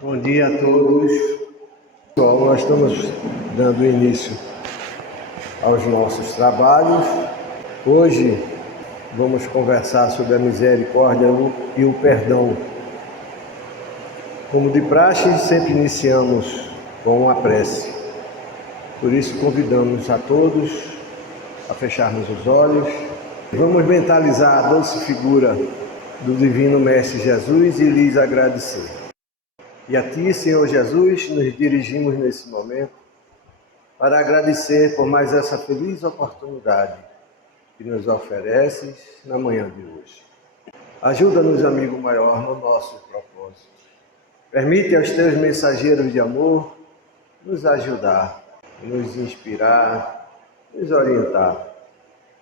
Bom dia a todos. Bom, nós estamos dando início aos nossos trabalhos. Hoje vamos conversar sobre a misericórdia e o perdão. Como de praxe, sempre iniciamos com uma prece. Por isso convidamos a todos a fecharmos os olhos. Vamos mentalizar a doce figura do Divino Mestre Jesus e lhes agradecer. E a Ti, Senhor Jesus, nos dirigimos nesse momento para agradecer por mais essa feliz oportunidade que nos ofereces na manhã de hoje. Ajuda-nos, amigo maior, no nosso propósito. Permite aos Teus mensageiros de amor nos ajudar, nos inspirar, nos orientar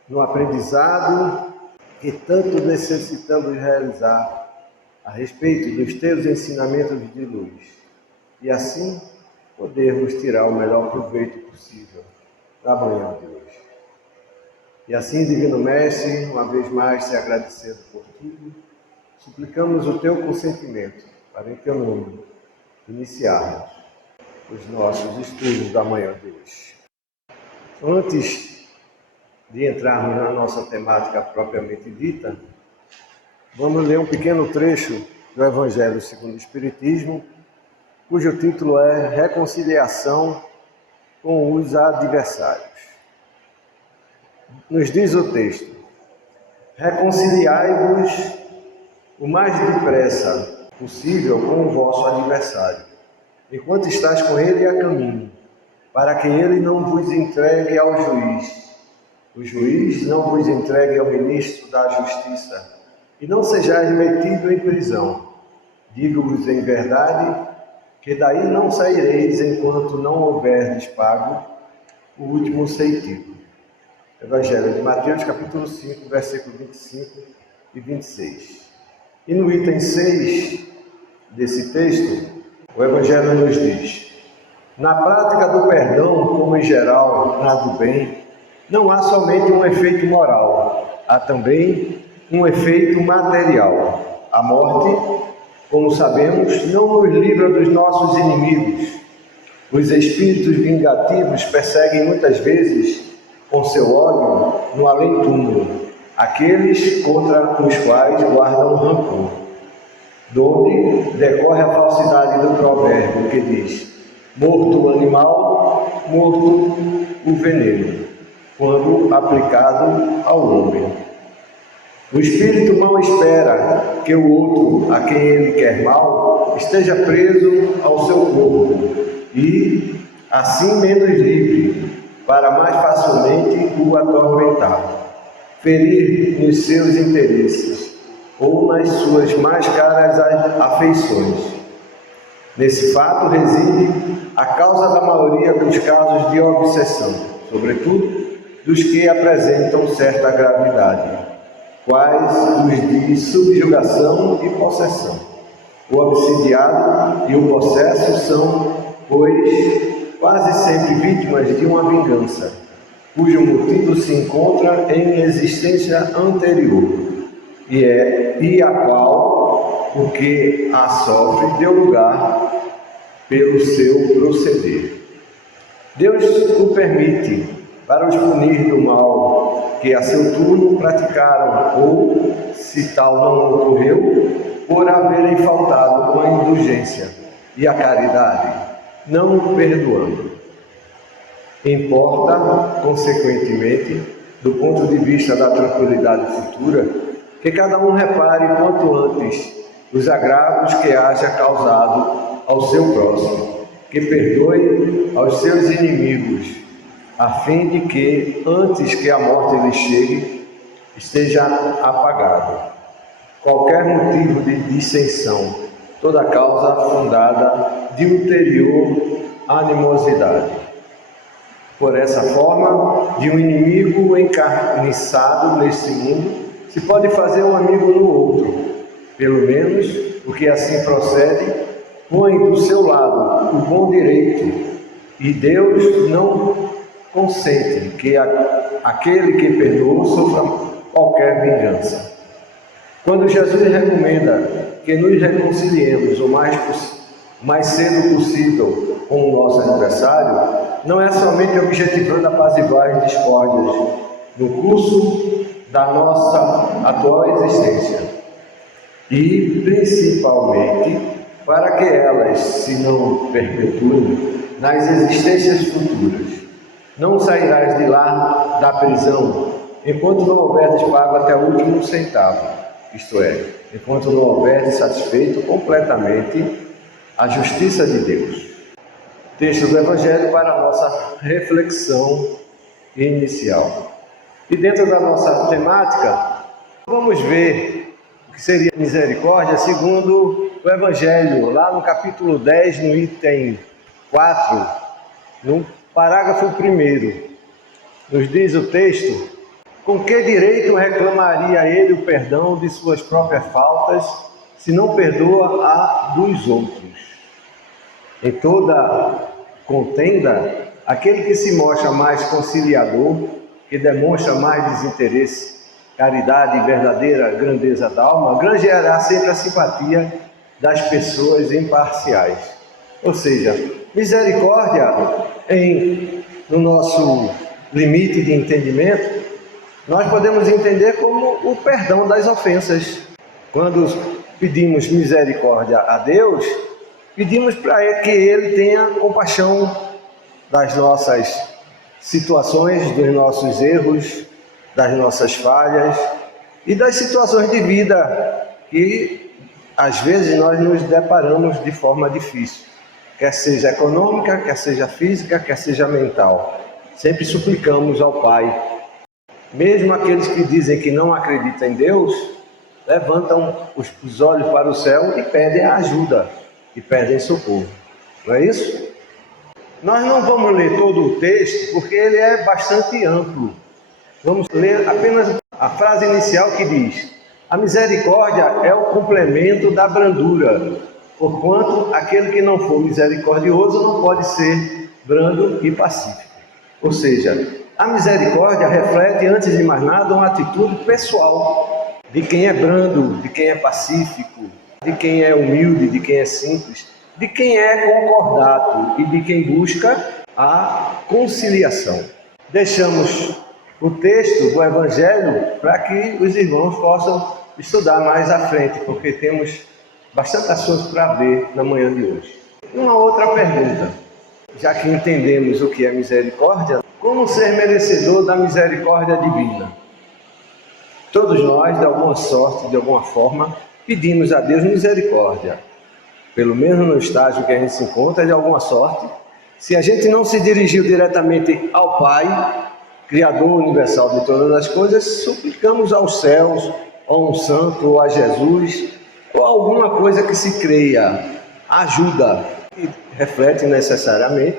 no aprendizado que tanto necessitamos realizar a respeito dos Teus ensinamentos de luz, e assim podermos tirar o melhor proveito possível da manhã de hoje. E assim, Divino Mestre, uma vez mais te agradecendo por tudo, suplicamos o Teu consentimento para, em Teu nome, iniciarmos os nossos estudos da manhã de hoje. Antes de entrarmos na nossa temática propriamente dita, vamos ler um pequeno trecho do Evangelho segundo o Espiritismo, cujo título é Reconciliação com os Adversários. Nos diz o texto: reconciliai-vos o mais depressa possível com o vosso adversário, enquanto estáis com ele a caminho, para que ele não vos entregue ao juiz, o juiz não vos entregue ao ministro da Justiça, e não sejais metido em prisão. Digo-vos em verdade, que daí não saireis enquanto não houverdes pago o último ceitil. Evangelho de Mateus, capítulo 5, versículo 25 e 26. E no item 6 desse texto, o Evangelho nos diz: na prática do perdão, como em geral na do bem, não há somente um efeito moral, há também um efeito material. A morte, como sabemos, não nos livra dos nossos inimigos. Os espíritos vingativos perseguem muitas vezes, com seu ódio, no além-túmulo, aqueles contra os quais guardam rancor. Donde decorre a falsidade do provérbio que diz: morto o animal, morto o veneno, quando aplicado ao homem. O espírito mal espera que o outro, a quem ele quer mal, esteja preso ao seu corpo e, assim, menos livre, para mais facilmente o atormentar, ferir nos seus interesses ou nas suas mais caras afeições. Nesse fato reside a causa da maioria dos casos de obsessão, sobretudo dos que apresentam certa gravidade, quais os de subjugação e possessão. O obsidiado e o possesso são, pois, quase sempre vítimas de uma vingança, cujo motivo se encontra em existência anterior, e a qual o que a sofre deu lugar pelo seu proceder. Deus o permite para os punir do mal que a seu turno praticaram, ou, se tal não ocorreu, por haverem faltado com a indulgência e a caridade, não o perdoando. Importa, consequentemente, do ponto de vista da tranquilidade futura, que cada um repare quanto antes os agravos que haja causado ao seu próximo, que perdoe aos seus inimigos, a fim de que, antes que a morte lhe chegue, esteja apagado qualquer motivo de dissensão, toda causa fundada de ulterior animosidade. Por essa forma, de um inimigo encarniçado neste mundo, se pode fazer um amigo no outro. Pelo menos, o que assim procede, põe do seu lado o bom direito, e Deus não consente que aquele que perdoa sofra qualquer vingança. Quando Jesus recomenda que nos reconciliemos o mais o mais cedo possível com o nosso adversário, não é somente objetivando apaziguar as discórdias no curso da nossa atual existência, e principalmente para que elas se não perpetuem nas existências futuras. Não sairás de lá da prisão enquanto não houveres pago até o último centavo, isto é, enquanto não houveres satisfeito completamente a justiça de Deus. Texto do Evangelho para a nossa reflexão inicial. E dentro da nossa temática, vamos ver o que seria misericórdia segundo o Evangelho, lá no capítulo 10, no item 4, no parágrafo 1. Nos diz o texto: com que direito reclamaria ele o perdão de suas próprias faltas, se não perdoa a dos outros? Em toda contenda, aquele que se mostra mais conciliador, que demonstra mais desinteresse, caridade e verdadeira grandeza da alma, granjeará sempre a simpatia das pessoas imparciais. Ou seja, misericórdia, no nosso limite de entendimento, nós podemos entender como o perdão das ofensas. Quando pedimos misericórdia a Deus, pedimos para que Ele tenha compaixão das nossas situações, dos nossos erros, das nossas falhas e das situações de vida que às vezes nós nos deparamos de forma difícil, quer seja econômica, quer seja física, quer seja mental. Sempre suplicamos ao Pai. Mesmo aqueles que dizem que não acreditam em Deus, levantam os olhos para o céu e pedem ajuda, e pedem socorro. Não é isso? Nós não vamos ler todo o texto, porque ele é bastante amplo. Vamos ler apenas a frase inicial que diz: a misericórdia é o complemento da brandura, porquanto aquele que não for misericordioso não pode ser brando e pacífico. Ou seja, a misericórdia reflete, antes de mais nada, uma atitude pessoal de quem é brando, de quem é pacífico, de quem é humilde, de quem é simples, de quem é concordato e de quem busca a conciliação. Deixamos o texto do Evangelho para que os irmãos possam estudar mais à frente, porque temos bastante assuntos para ver na manhã de hoje. Uma outra pergunta, já que entendemos o que é misericórdia, como ser merecedor da misericórdia divina? Todos nós, de alguma sorte, de alguma forma, pedimos a Deus misericórdia. Pelo menos no estágio que a gente se encontra, de alguma sorte. Se a gente não se dirigiu diretamente ao Pai, Criador universal de todas as coisas, suplicamos aos céus, a um santo, ou a Jesus, ou alguma coisa que se creia, ajuda, e reflete necessariamente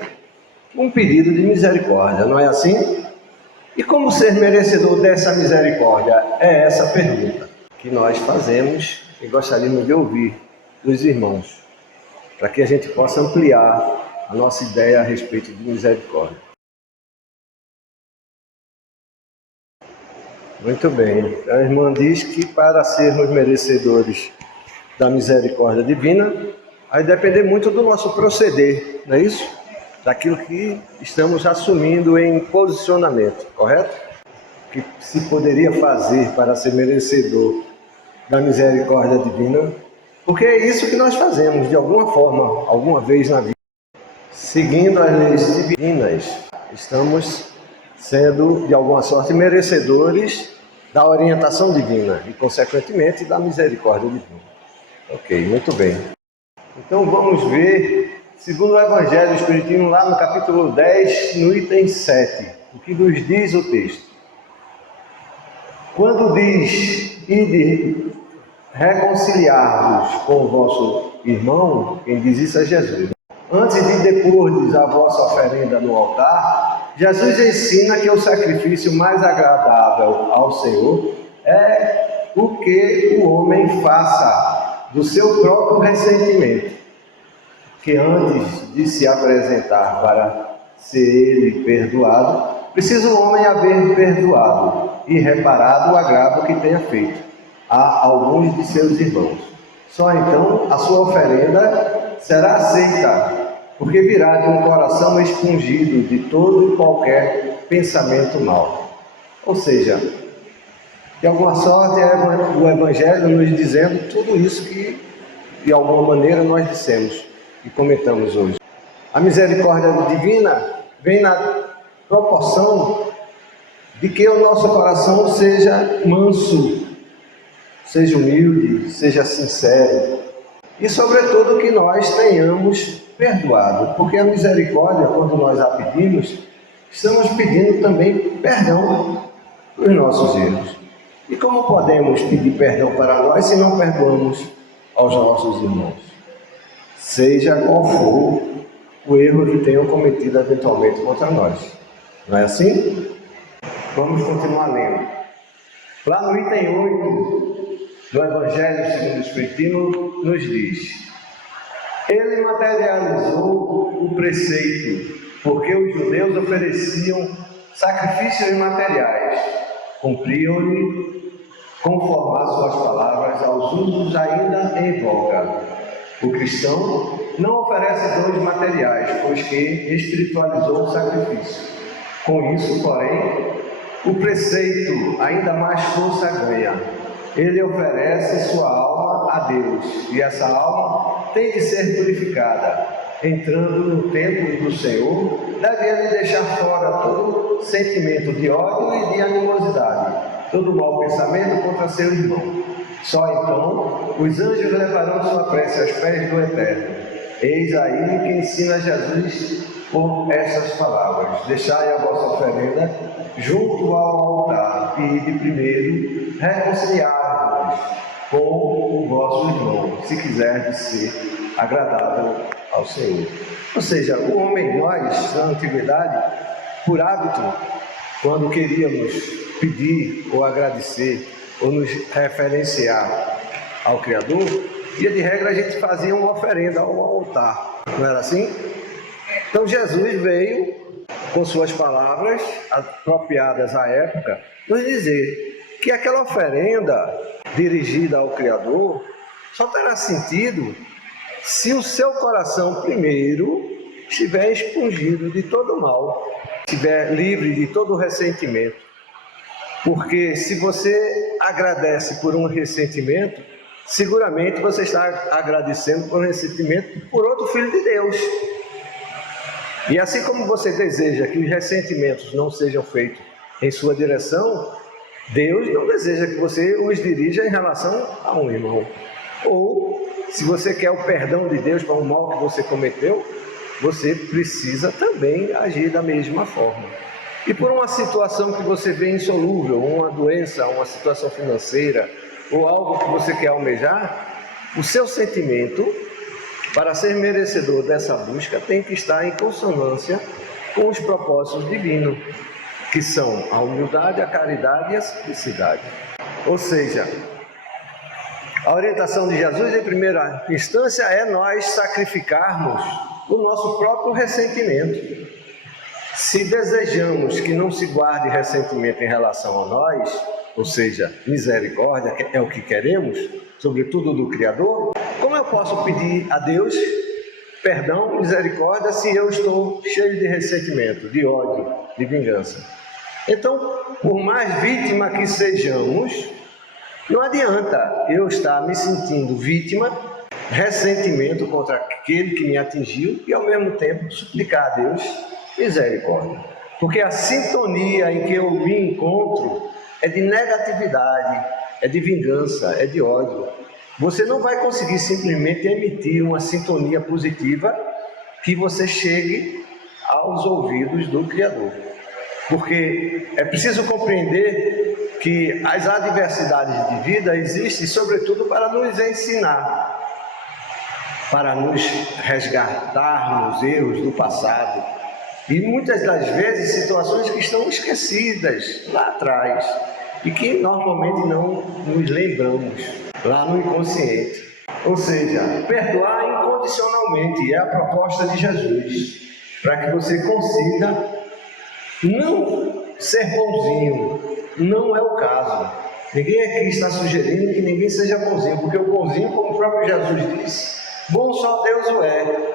um pedido de misericórdia, não é assim? E como ser merecedor dessa misericórdia? É essa pergunta que nós fazemos e gostaríamos de ouvir dos irmãos, para que a gente possa ampliar a nossa ideia a respeito de misericórdia. Muito bem. A irmã diz que para sermos merecedores da misericórdia divina, vai depender muito do nosso proceder, não é isso? Daquilo que estamos assumindo em posicionamento, correto? O que se poderia fazer para ser merecedor da misericórdia divina? Porque é isso que nós fazemos, de alguma forma, alguma vez na vida. Seguindo as leis divinas, estamos sendo, de alguma sorte, merecedores da orientação divina e, consequentemente, da misericórdia divina. Ok, muito bem. Então vamos ver, segundo o Evangelho Espiritismo, lá no capítulo 10, no item 7, o que nos diz o texto. Quando diz, ide reconciliar-vos com o vosso irmão, quem diz isso é Jesus. Antes de depordes a vossa oferenda no altar, Jesus ensina que o sacrifício mais agradável ao Senhor é o que o homem faça do seu próprio ressentimento, que antes de se apresentar para ser ele perdoado, precisa o homem haver perdoado e reparado o agravo que tenha feito a alguns de seus irmãos. Só então a sua oferenda será aceita, porque virá de um coração expungido de todo e qualquer pensamento mau. Ou seja, de alguma sorte é o Evangelho nos dizendo tudo isso que de alguma maneira nós dissemos e comentamos hoje. A misericórdia divina vem na proporção de que o nosso coração seja manso, seja humilde, seja sincero e, sobretudo, que nós tenhamos perdoado, porque a misericórdia, quando nós a pedimos, estamos pedindo também perdão dos nossos erros. E como podemos pedir perdão para nós se não perdoamos aos nossos irmãos? Seja qual for o erro que tenham cometido eventualmente contra nós. Não é assim? Vamos continuar lendo. Lá no item 8 do Evangelho segundo o Espiritismo, nos diz: ele materializou o preceito, porque os judeus ofereciam sacrifícios materiais, cumpriam-lhe conformar suas palavras aos usos ainda em voga. O cristão não oferece dons materiais, pois que espiritualizou o sacrifício. Com isso, porém, o preceito ainda mais força ganha. Ele oferece sua alma a Deus, e essa alma tem de ser purificada. Entrando no templo do Senhor, deve ele deixar fora todo sentimento de ódio e de animosidade, todo mau pensamento contra seu irmão. Só então os anjos levarão sua prece aos pés do Eterno. Eis aí que ensina Jesus por essas palavras: deixai a vossa oferenda junto ao altar e de primeiro reconciliar-vos com o vosso irmão, se quiserdes ser agradável ao Senhor. Ou seja, o homem, nós, na antiguidade, por hábito, quando queríamos pedir ou agradecer ou nos referenciar ao Criador, via de regra a gente fazia uma oferenda ao altar, não era assim? Então Jesus veio com suas palavras apropriadas à época nos dizer que aquela oferenda dirigida ao Criador só terá sentido se o seu coração primeiro estiver expungido de todo o mal, estiver livre de todo o ressentimento. Porque se você agradece por um ressentimento, seguramente você está agradecendo por um ressentimento por outro filho de Deus. E assim como você deseja que os ressentimentos não sejam feitos em sua direção, Deus não deseja que você os dirija em relação a um irmão. Ou, se você quer o perdão de Deus para o mal que você cometeu, você precisa também agir da mesma forma. E por uma situação que você vê insolúvel, uma doença, uma situação financeira, ou algo que você quer almejar, o seu sentimento, para ser merecedor dessa busca, tem que estar em consonância com os propósitos divinos, que são a humildade, a caridade e a simplicidade. Ou seja, a orientação de Jesus, em primeira instância, é nós sacrificarmos o nosso próprio ressentimento. Se desejamos que não se guarde ressentimento em relação a nós, ou seja, misericórdia, que é o que queremos, sobretudo do Criador, como eu posso pedir a Deus perdão, misericórdia, se eu estou cheio de ressentimento, de ódio, de vingança? Então, por mais vítima que sejamos, não adianta eu estar me sentindo vítima, ressentimento contra aquele que me atingiu e ao mesmo tempo suplicar a Deus misericórdia. Porque a sintonia em que eu me encontro é de negatividade, é de vingança, é de ódio. Você não vai conseguir simplesmente emitir uma sintonia positiva que você chegue aos ouvidos do Criador. Porque é preciso compreender que as adversidades de vida existem sobretudo para nos ensinar, para nos resgatarmos erros do passado. E muitas das vezes situações que estão esquecidas lá atrás e que normalmente não nos lembramos, lá no inconsciente. Ou seja, perdoar incondicionalmente é a proposta de Jesus, para que você consiga não ser bonzinho. Não é o caso. Ninguém aqui está sugerindo que ninguém seja bonzinho, porque o bonzinho, como o próprio Jesus disse, Bom só Deus o é.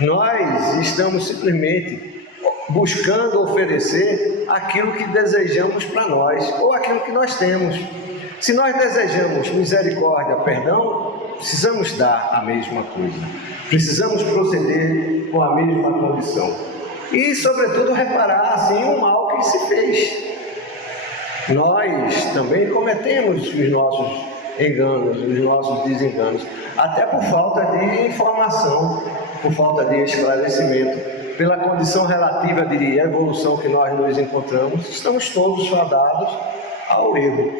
Nós estamos simplesmente buscando oferecer aquilo que desejamos para nós, ou aquilo que nós temos. Se nós desejamos misericórdia, perdão, precisamos dar a mesma coisa. Precisamos proceder com a mesma condição. E, sobretudo, reparar, assim, o mal que se fez. Nós também cometemos os nossos enganos, os nossos desenganos, até por falta de informação, por falta de esclarecimento. Pela condição relativa de evolução que nós nos encontramos, estamos todos fadados ao erro.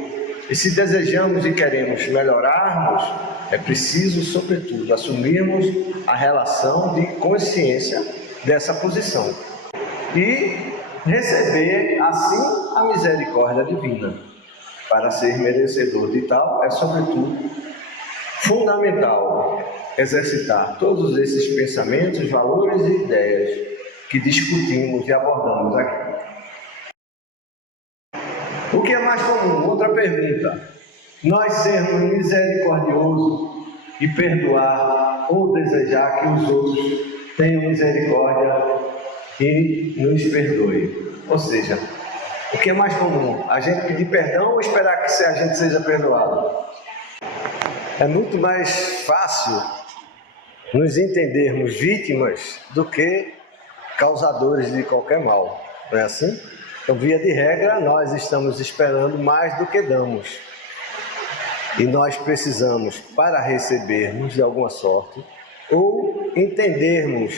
E se desejamos e queremos melhorarmos, é preciso, sobretudo, assumirmos a relação de consciência dessa posição e receber, assim, a misericórdia divina. Para ser merecedor de tal, é, sobretudo, fundamental exercitar todos esses pensamentos, valores e ideias que discutimos e abordamos aqui. O que é mais comum? Outra pergunta. Nós sermos misericordiosos e perdoar ou desejar que os outros tenham misericórdia e nos perdoem. Ou seja, o que é mais comum? A gente pedir perdão ou esperar que a gente seja perdoado? É muito mais fácil nos entendermos vítimas do que causadores de qualquer mal. Não é assim? Então, via de regra, nós estamos esperando mais do que damos. E nós precisamos, para recebermos de alguma sorte, ou entendermos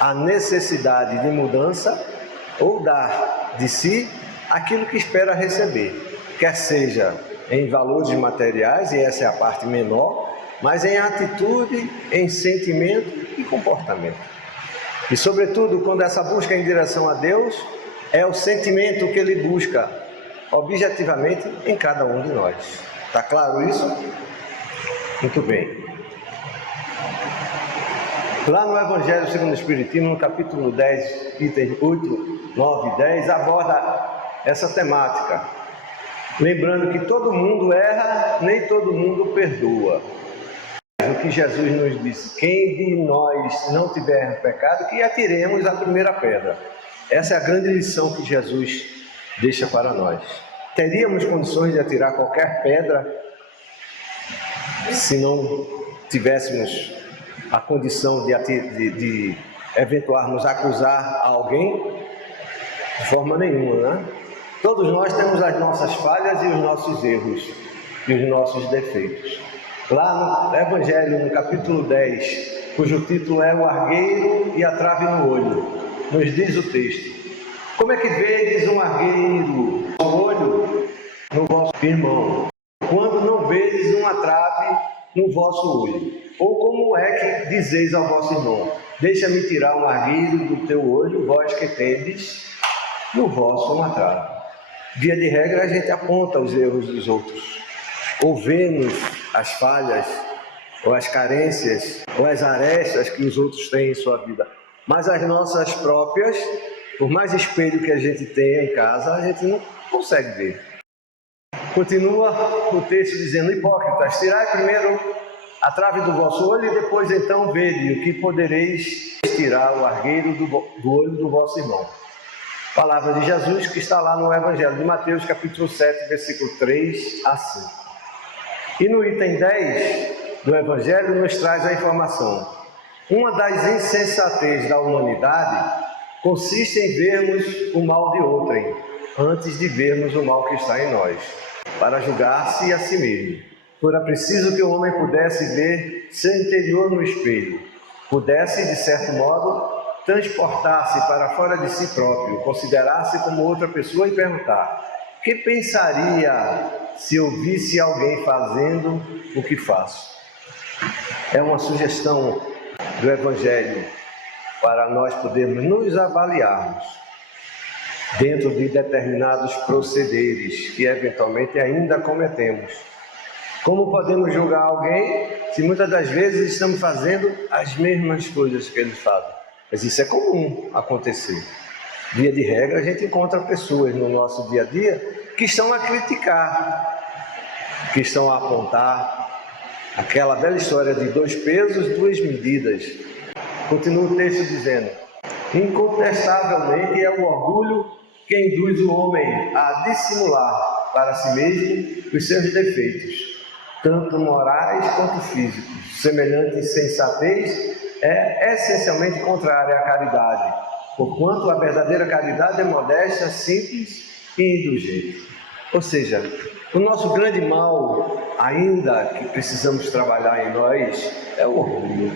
a necessidade de mudança, ou dar de si aquilo que espera receber, quer seja em valores materiais, e essa é a parte menor, mas em atitude, em sentimento e comportamento. E, sobretudo, quando essa busca em direção a Deus, é o sentimento que Ele busca objetivamente em cada um de nós. Está claro isso? Muito bem. Lá no Evangelho segundo o Espiritismo, no capítulo 10, itens 8, 9 e 10, aborda essa temática. Lembrando que todo mundo erra, nem todo mundo perdoa. O que Jesus nos disse: quem de nós não tiver pecado, que atiremos a primeira pedra. Essa é a grande lição que Jesus deixa para nós. Teríamos condições de atirar qualquer pedra se não tivéssemos a condição de eventuarmos acusar alguém? De forma nenhuma, né? Todos nós temos as nossas falhas e os nossos erros e os nossos defeitos. Lá no Evangelho, no capítulo 10, cujo título é O Argueiro e a Trave no Olho, nos diz o texto: como é que vedes um argueiro no olho no vosso irmão, quando não vedes uma trave no vosso olho? Ou como é que dizeis ao vosso irmão: deixa-me tirar um argueiro do teu olho, vós que tendes no vosso uma trave? Via de regra, a gente aponta os erros dos outros, ou vemos as falhas, ou as carências, ou as arestas que os outros têm em sua vida. Mas as nossas próprias, por mais espelho que a gente tenha em casa, a gente não consegue ver. Continua o texto dizendo: hipócritas, tirai primeiro a trave do vosso olho e depois então vede o que podereis tirar o argueiro do olho do vosso irmão. Palavra de Jesus que está lá no Evangelho de Mateus, capítulo 7, versículo 3 a 5. E no item 10 do Evangelho nos traz a informação: uma das insensatez da humanidade consiste em vermos o mal de outrem, antes de vermos o mal que está em nós, para julgar-se a si mesmo. Fora preciso que o homem pudesse ver seu interior no espelho, pudesse, de certo modo, transportar-se para fora de si próprio, considerar-se como outra pessoa e perguntar: que pensaria se eu visse alguém fazendo o que faço? É uma sugestão do Evangelho para nós podermos nos avaliarmos dentro de determinados procederes que eventualmente ainda cometemos. Como podemos julgar alguém se muitas das vezes estamos fazendo as mesmas coisas que eles fazem? Mas isso é comum acontecer. Via de regra, a gente encontra pessoas no nosso dia a dia que estão a criticar, que estão a apontar, Aquela velha história de 2 pesos, 2 medidas. Continua o texto dizendo: incontestavelmente é o orgulho que induz o homem a dissimular para si mesmo os seus defeitos, tanto morais quanto físicos. Semelhante insensatez é essencialmente contrária à caridade, porquanto a verdadeira caridade é modesta, simples e indulgente. Ou seja, o nosso grande mal, ainda que precisamos trabalhar em nós, é o orgulho.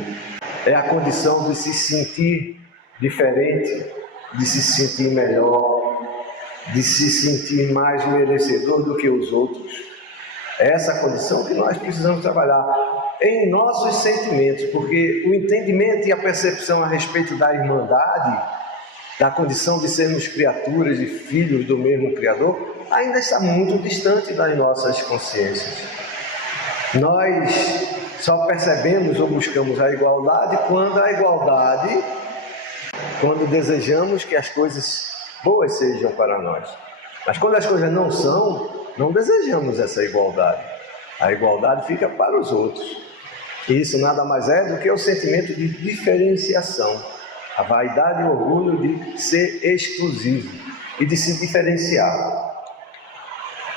É a condição de se sentir diferente, de se sentir melhor, de se sentir mais merecedor do que os outros. É essa condição que nós precisamos trabalhar em nossos sentimentos, porque o entendimento e a percepção a respeito da irmandade, da condição de sermos criaturas e filhos do mesmo Criador, ainda está muito distante das nossas consciências. Nós só percebemos ou buscamos a igualdade quando desejamos que as coisas boas sejam para nós. Mas quando as coisas não são, não desejamos essa igualdade. A igualdade fica para os outros. E isso nada mais é do que o sentimento de diferenciação. A vaidade e o orgulho de ser exclusivo e de se diferenciar.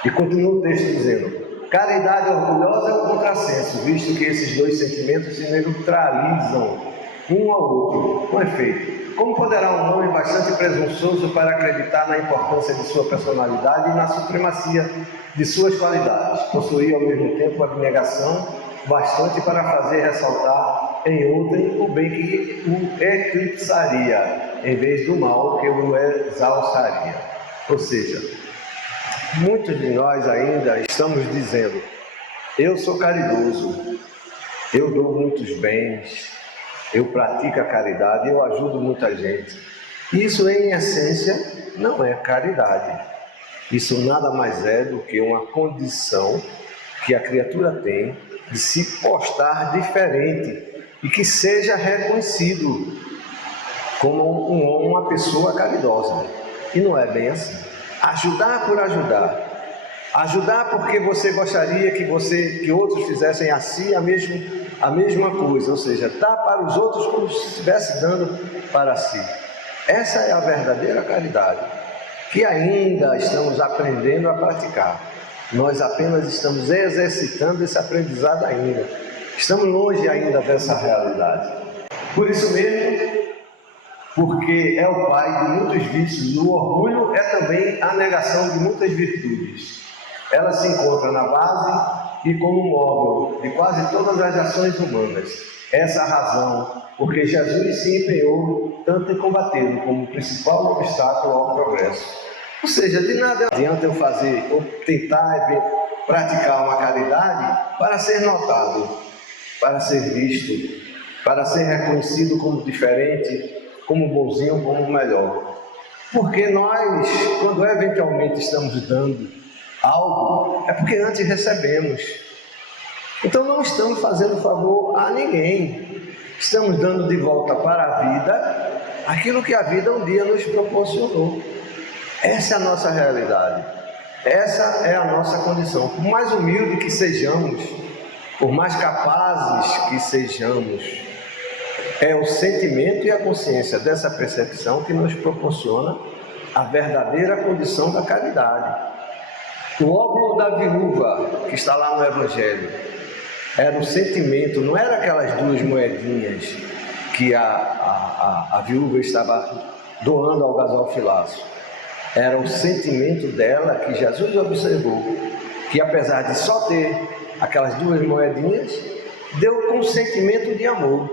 E continua o texto dizendo: caridade orgulhosa é um contrassenso, visto que esses dois sentimentos se neutralizam um ao outro. Com efeito, como poderá um homem bastante presunçoso para acreditar na importância de sua personalidade e na supremacia de suas qualidades, possuir ao mesmo tempo abnegação bastante para fazer ressaltar em outrem o bem que o eclipsaria, em vez do mal que o exalçaria? Ou seja, muitos de nós ainda estamos dizendo: eu sou caridoso, eu dou muitos bens, eu pratico a caridade, eu ajudo muita gente. Isso, em essência, não é caridade. Isso nada mais é do que uma condição que a criatura tem de se postar diferente e que seja reconhecido como uma pessoa caridosa. E não é bem assim. Ajudar por ajudar. Ajudar porque você gostaria que outros fizessem a si a mesma coisa, ou seja, dar para os outros como se estivesse dando para si. Essa é a verdadeira caridade, que ainda estamos aprendendo a praticar. Nós apenas estamos exercitando esse aprendizado ainda. Estamos longe ainda dessa realidade. Por isso mesmo, porque é o pai de muitos vícios, o orgulho é também a negação de muitas virtudes. Ela se encontra na base e como móvel de quase todas as ações humanas. Essa é a razão porque Jesus se empenhou tanto em combatê-lo como principal obstáculo ao progresso. Ou seja, de nada adianta eu fazer ou tentar praticar uma caridade para ser notado, para ser visto, para ser reconhecido como diferente, como bonzinho, como melhor. Porque nós, quando eventualmente estamos dando algo, é porque antes recebemos. Então não estamos fazendo favor a ninguém. Estamos dando de volta para a vida aquilo que a vida um dia nos proporcionou. Essa é a nossa realidade. Essa é a nossa condição. Por mais humilde que sejamos, por mais capazes que sejamos, é o sentimento e a consciência dessa percepção que nos proporciona a verdadeira condição da caridade. O óbolo da viúva, que está lá no Evangelho, era o sentimento, não era aquelas 2 moedinhas que a viúva estava doando ao gasofilaço. Era o sentimento dela que Jesus observou, que apesar de só ter aquelas 2 moedinhas, deu com sentimento de amor.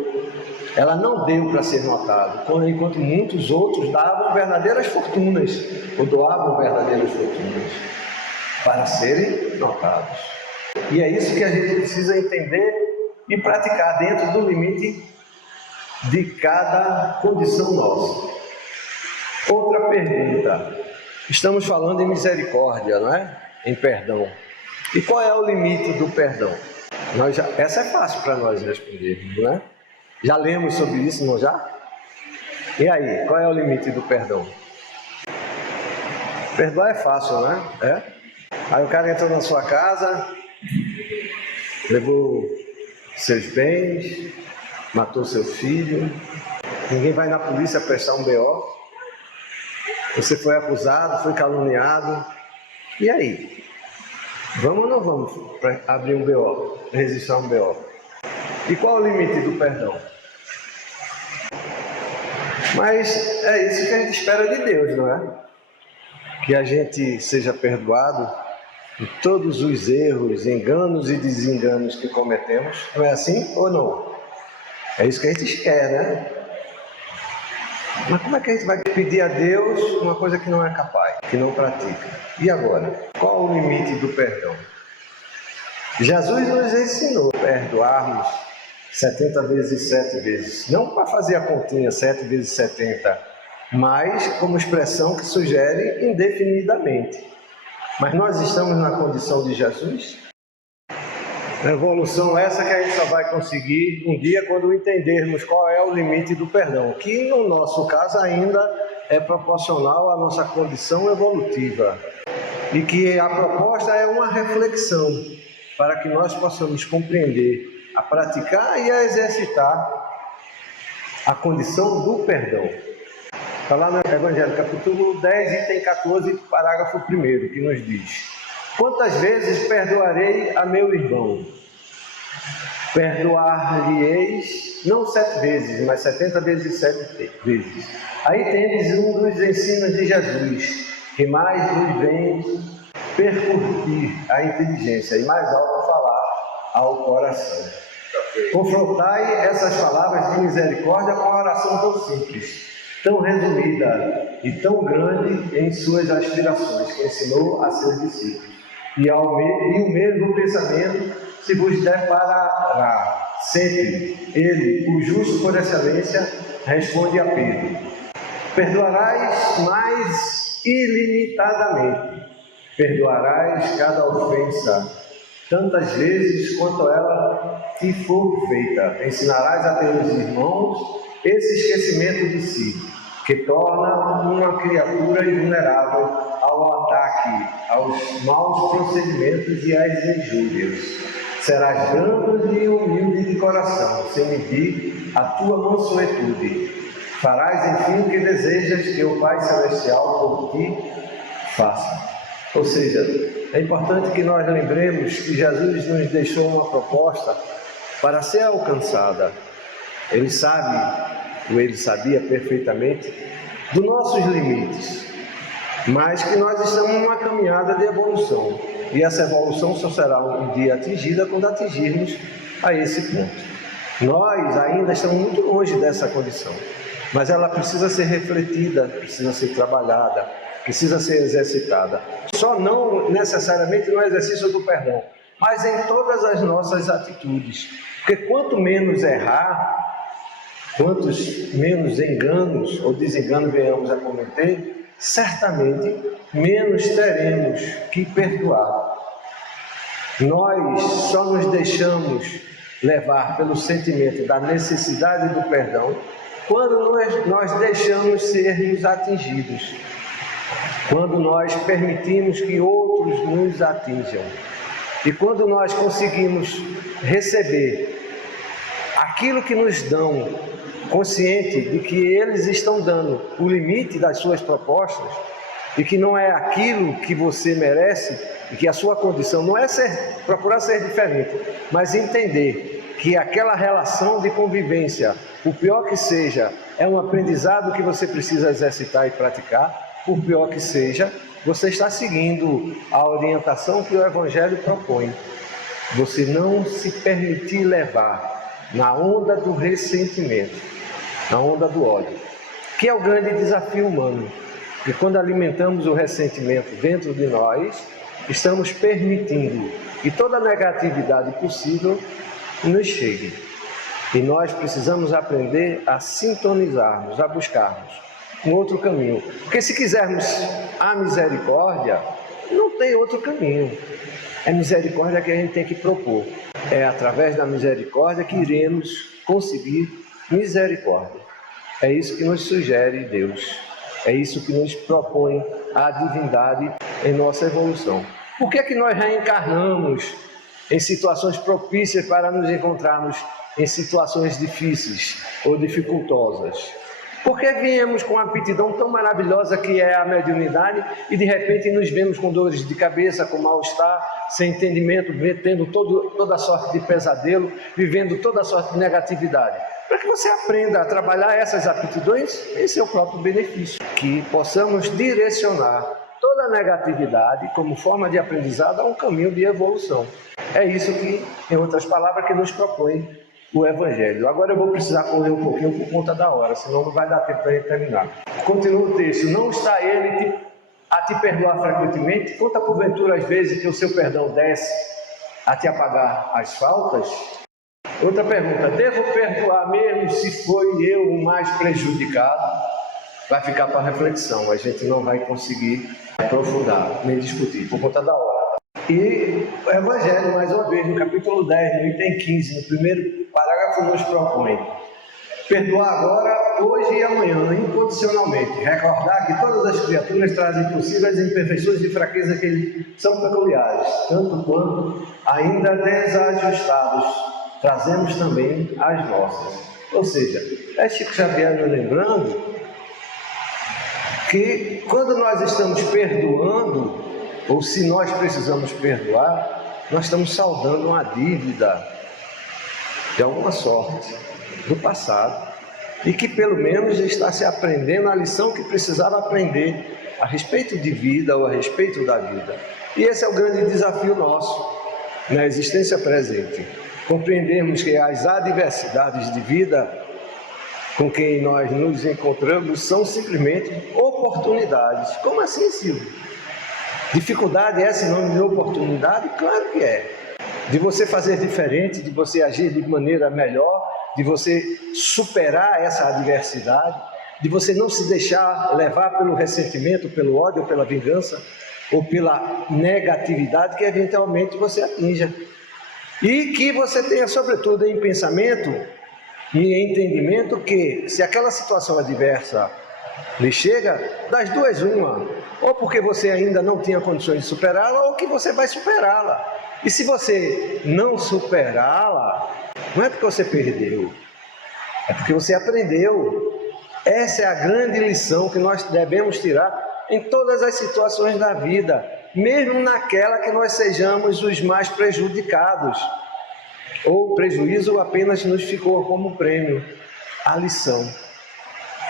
Ela não deu para ser notada, enquanto muitos outros davam verdadeiras fortunas, ou doavam verdadeiras fortunas, para serem notados. E é isso que a gente precisa entender e praticar dentro do limite de cada condição nossa. Outra pergunta. Estamos falando em misericórdia, não é? Em perdão. E qual é o limite do perdão? Essa é fácil para nós respondermos, não é? Já lemos sobre isso, não já? E aí, qual é o limite do perdão? Perdoar é fácil, não é? Aí o cara entrou na sua casa, levou seus bens, matou seu filho. Ninguém vai na polícia prestar um BO. Você foi acusado, foi caluniado. E aí? Vamos ou não vamos abrir um BO, registrar um BO? E qual o limite do perdão? Mas é isso que a gente espera de Deus, não é? Que a gente seja perdoado de todos os erros, enganos e desenganos que cometemos. Não é assim ou não? É isso que a gente quer, né? Mas como é que a gente vai pedir a Deus uma coisa que não é capaz, que não pratica? E agora? Qual o limite do perdão? Jesus nos ensinou a perdoarmos 70 vezes 7 vezes. Não para fazer a continha 7 vezes 70, mas como expressão que sugere indefinidamente. Mas nós estamos na condição de Jesus? A evolução essa que a gente só vai conseguir um dia quando entendermos qual é o limite do perdão, que no nosso caso ainda é proporcional à nossa condição evolutiva. E que a proposta é uma reflexão para que nós possamos compreender, a praticar e a exercitar a condição do perdão. Está lá no Evangelho, capítulo 10, item 14, parágrafo 1º, que nos diz: quantas vezes perdoarei a meu irmão? Perdoar-lhe-eis, não 7 vezes, mas 70 vezes 7 vezes. Aí tendes um dos ensinos de Jesus, que mais nos vem percutir a inteligência e mais alto falar ao coração. Confrontai essas palavras de misericórdia com a oração tão simples, tão resumida e tão grande em suas aspirações, que ensinou a seus discípulos. E o mesmo pensamento se vos deparará sempre. Ele, o justo por excelência, responde a Pedro: perdoarás mais ilimitadamente, perdoarás cada ofensa tantas vezes quanto ela te for feita. Ensinarás a teus irmãos esse esquecimento de si, que torna uma criatura invulnerável ao ataque, aos maus procedimentos e às injúrias. Serás brando e humilde de coração, sem medir a tua mansuetude. Farás, enfim, o que desejas que o Pai Celestial por ti faça. Ou seja, é importante que nós lembremos que Jesus nos deixou uma proposta para ser alcançada. Ele sabia perfeitamente dos nossos limites, mas que nós estamos numa caminhada de evolução. E essa evolução só será um dia atingida quando atingirmos a esse ponto. Nós ainda estamos muito longe dessa condição, mas ela precisa ser refletida, precisa ser trabalhada, precisa ser exercitada. Só não necessariamente no exercício do perdão, mas em todas as nossas atitudes. Porque quanto menos errar, quantos menos enganos ou desenganos venhamos a cometer, certamente menos teremos que perdoar. Nós só nos deixamos levar pelo sentimento da necessidade do perdão quando nós deixamos sermos atingidos, quando nós permitimos que outros nos atinjam e quando nós conseguimos receber aquilo que nos dão, consciente de que eles estão dando o limite das suas propostas e que não é aquilo que você merece e que a sua condição não é procurar ser diferente, mas entender que aquela relação de convivência, por pior que seja, é um aprendizado que você precisa exercitar e praticar. Por pior que seja, você está seguindo a orientação que o Evangelho propõe. Você não se permitir levar na onda do ressentimento, na onda do ódio, que é o grande desafio humano. Porque quando alimentamos o ressentimento dentro de nós, estamos permitindo que toda negatividade possível nos chegue. E nós precisamos aprender a sintonizarmos, a buscarmos um outro caminho. Porque se quisermos a misericórdia, não tem outro caminho. É misericórdia que a gente tem que propor. É através da misericórdia que iremos conseguir misericórdia. É isso que nos sugere Deus. É isso que nos propõe a divindade em nossa evolução. Por que é que nós reencarnamos em situações propícias para nos encontrarmos em situações difíceis ou dificultosas? Por que viemos com uma aptidão tão maravilhosa que é a mediunidade e de repente nos vemos com dores de cabeça, com mal-estar, sem entendimento, tendo toda a sorte de pesadelo, vivendo toda a sorte de negatividade? Para que você aprenda a trabalhar essas aptidões, esse é o próprio benefício. Que possamos direcionar toda a negatividade como forma de aprendizado a um caminho de evolução. É isso que, em outras palavras, que nos propõe o Evangelho. Agora eu vou precisar correr um pouquinho por conta da hora, senão não vai dar tempo para ele terminar. Continua o texto. Não está ele a te perdoar frequentemente? Conta porventura às vezes que o seu perdão desce a te apagar as faltas? Outra pergunta. Devo perdoar mesmo se foi eu o mais prejudicado? Vai ficar para reflexão. A gente não vai conseguir aprofundar nem discutir por conta da hora. E o Evangelho, mais uma vez, no capítulo 10, no item 15, no primeiro parágrafo, nos propõe perdoar agora, hoje e amanhã, incondicionalmente. Recordar que todas as criaturas trazem possíveis imperfeições e fraquezas que são peculiares, tanto quanto, ainda desajustados, trazemos também as nossas. Ou seja, é Chico Xavier nos lembrando que quando nós estamos perdoando, ou se nós precisamos perdoar, nós estamos saldando uma dívida de alguma sorte do passado e que pelo menos está se aprendendo a lição que precisava aprender a respeito de vida ou a respeito da vida. E esse é o grande desafio nosso na existência presente. Compreendermos que as adversidades de vida com quem nós nos encontramos são simplesmente oportunidades. Como assim, Silvio? Dificuldade é sinônimo de oportunidade? Claro que é. De você fazer diferente, de você agir de maneira melhor, de você superar essa adversidade, de você não se deixar levar pelo ressentimento, pelo ódio, pela vingança ou pela negatividade que eventualmente você atinja. E que você tenha, sobretudo, em pensamento e em entendimento que, se aquela situação adversa lhe chega, das duas uma, ou porque você ainda não tinha condições de superá-la, ou que você vai superá-la. E se você não superá-la, não é porque você perdeu, é porque você aprendeu. Essa é a grande lição que nós devemos tirar em todas as situações da vida, mesmo naquela que nós sejamos os mais prejudicados, ou o prejuízo apenas nos ficou como prêmio, a lição.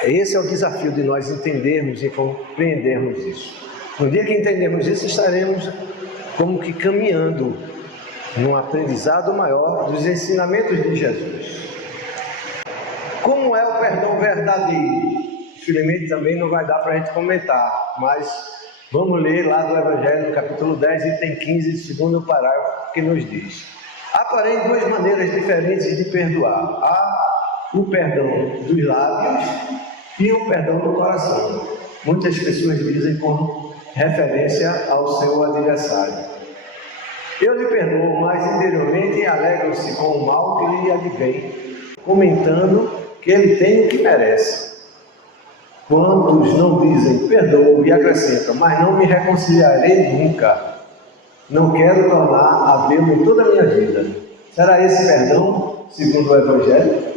Esse é o desafio de nós entendermos e compreendermos isso. No dia que entendermos isso, estaremos como que caminhando num aprendizado maior dos ensinamentos de Jesus. Como é o perdão verdadeiro? Infelizmente também não vai dar para a gente comentar, mas vamos ler lá do Evangelho, no capítulo 10, item 15, segundo parágrafo, que nos diz: aparem duas maneiras diferentes de perdoar. Há o perdão dos lábios e o perdão do coração. Muitas pessoas dizem com referência ao seu adversário: eu lhe perdoo, mas interiormente alegram-se com o mal que lhe advém, comentando que ele tem o que merece. Quantos não dizem perdoo e acrescentam, mas não me reconciliarei nunca, não quero tornar a vê-lo em toda a minha vida. Será esse perdão segundo o Evangelho?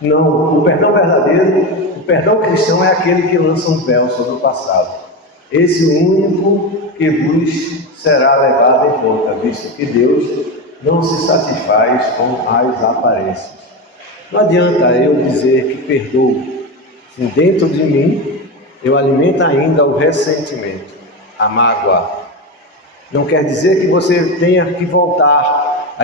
Não, o perdão verdadeiro, o perdão cristão é aquele que lança um véu sobre o passado. Esse é o único que vos será levado em conta, visto que Deus não se satisfaz com as aparências. Não adianta eu dizer que perdoo, se dentro de mim eu alimento ainda o ressentimento, a mágoa. Não quer dizer que você tenha que voltar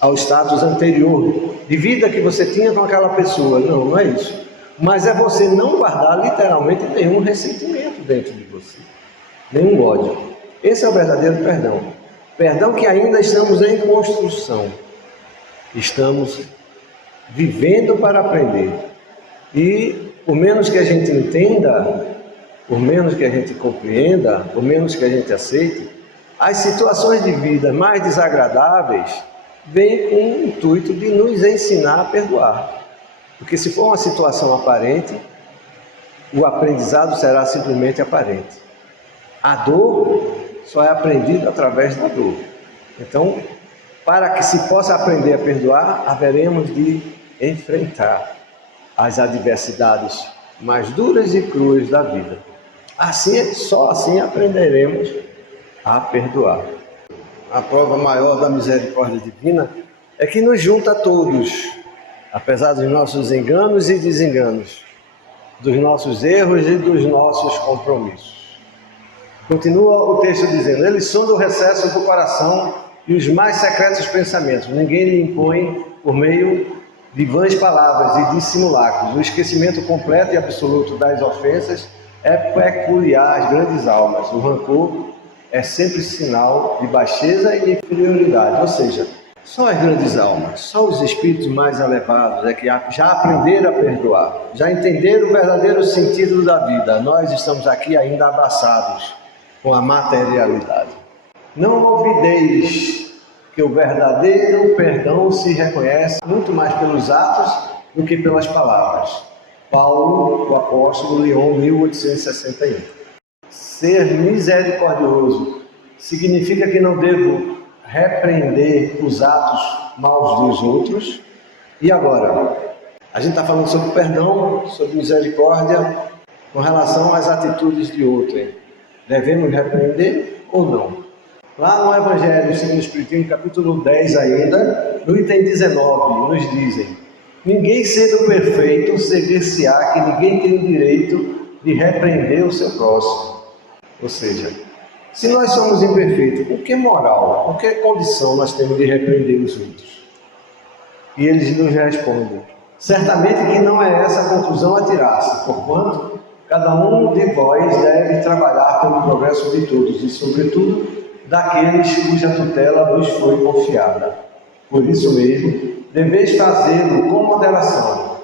ao status anterior de vida que você tinha com aquela pessoa. Não, não é isso. Mas é você não guardar literalmente nenhum ressentimento dentro de você, nenhum ódio. Esse é o verdadeiro perdão. Perdão que ainda estamos em construção. Estamos vivendo para aprender. E por menos que a gente entenda, por menos que a gente compreenda, por menos que a gente aceite, as situações de vida mais desagradáveis vêm com o intuito de nos ensinar a perdoar. Porque se for uma situação aparente, o aprendizado será simplesmente aparente. A dor só é aprendida através da dor. Então, Para que se possa aprender a perdoar, haveremos de enfrentar as adversidades mais duras e cruas da vida. Assim, só assim aprenderemos a perdoar. A prova maior da misericórdia divina é que nos junta a todos, apesar dos nossos enganos e desenganos, dos nossos erros e dos nossos compromissos. Continua o texto dizendo: Ele sonda o recesso do coração e os mais secretos pensamentos. Ninguém lhe impõe por meio de vãs palavras e de simulacros. O esquecimento completo e absoluto das ofensas é peculiar às grandes almas. O rancor é sempre sinal de baixeza e de inferioridade. Ou seja, só as grandes almas, só os espíritos mais elevados é que já aprenderam a perdoar, já entenderam o verdadeiro sentido da vida. Nós estamos aqui ainda abraçados com a materialidade. Não olvideis que o verdadeiro perdão se reconhece muito mais pelos atos do que pelas palavras. Paulo, o apóstolo, Lyon, 1861. Ser misericordioso significa que não devo repreender os atos maus dos outros. E agora? A gente está falando sobre perdão, sobre misericórdia, com relação às atitudes de outrem. Devemos repreender ou não? Lá no Evangelho segundo o Espiritismo, capítulo 10 ainda, no item 19, nos dizem: ninguém sendo perfeito, seguir-se-á que ninguém tem o direito de repreender o seu próximo. Ou seja, se nós somos imperfeitos, com que moral, com que condição nós temos de repreender os outros? E eles nos respondem: certamente que não é essa a conclusão a tirar-se, porquanto cada um de vós deve trabalhar pelo progresso de todos e, sobretudo, daqueles cuja tutela vos foi confiada. Por isso mesmo, deveis fazê-lo com moderação,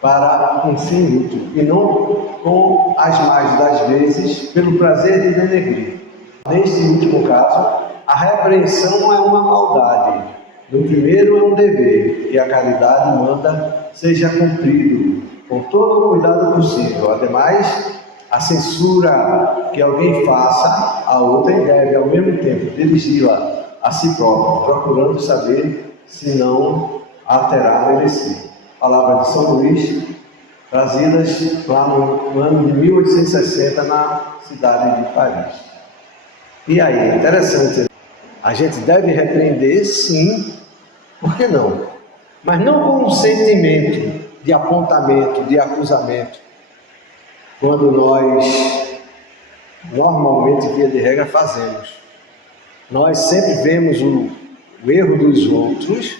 para um fim útil, e não com as mais das vezes, pelo prazer de denegrir. Neste último caso, a repreensão é uma maldade, no primeiro é um dever, e a caridade manda seja cumprido com todo o cuidado possível. Ademais, a censura que alguém faça a outrem deve, ao mesmo tempo, dirigi-la a si próprio, procurando saber se não a terá merecido. Palavras de São Luís, trazidas lá no ano de 1860, na cidade de Paris. E aí, interessante, a gente deve repreender, sim, por que não? Mas não com um sentimento de apontamento, de acusamento, quando nós, normalmente, via de regra, fazemos. Nós sempre vemos o erro dos outros